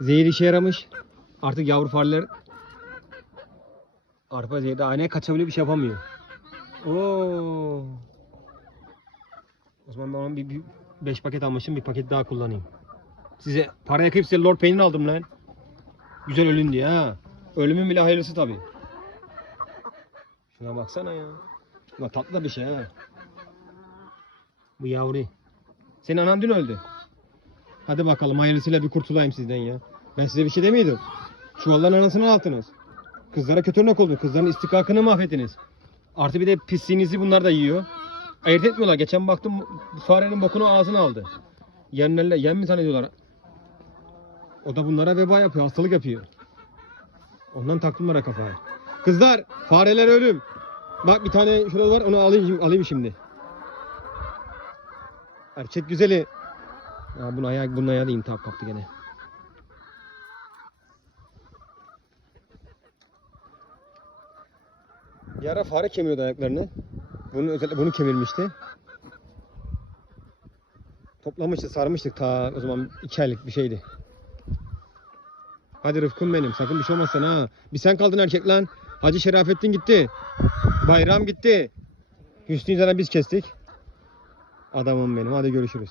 Zehir işe yaramış. Artık yavru fareler arpa zehri aynaya kaçabiliyor bir şey yapamıyor. Oo. O zaman ben onun bir, bir beş paket almışım bir paket daha kullanayım. Size para yakıp size lord peynir aldım lan. Güzel ölün diye ha. Ölümün bile hayırlısı tabii. Şuna baksana ya. Ulan tatlı da bir şey ha. Bu yavru. Senin anan dün öldü. Hadi bakalım hayırlısıyla bir kurtulayım sizden ya. Ben size bir şey demiyordum. Çuvalların anasını altınız. Kızlara kötü örnek oldunuz. Kızların istikakını mahvettiniz. Artı bir de pisliğinizi bunlar da yiyor. Ayırt etmiyorlar. Geçen baktım farenin bokunu ağzına aldı. Yemlerle yem mi zannediyorlar? O da bunlara veba yapıyor, hastalık yapıyor. Ondan taktım bunlara kafaya. Kızlar, fareler ölüm. Bak bir tane şurada var, onu alayım, alayım şimdi. Erkek güzeli. Ya bunun ayağı, bunun ayağı da intihap kaptı gene. Bir ara fare kemiyordu ayaklarını. Bunu özellikle bunu kemirmişti. Toplamıştı, sarmıştık ta o zaman iki aylık bir şeydi. Hadi Rıfkım benim, sakın bir şey olmazsan ha. Bir sen kaldın erkek lan. Hacı Şerafettin gitti. Bayram gitti. Hüsnü'yü zaten biz kestik. Adamım benim, hadi görüşürüz.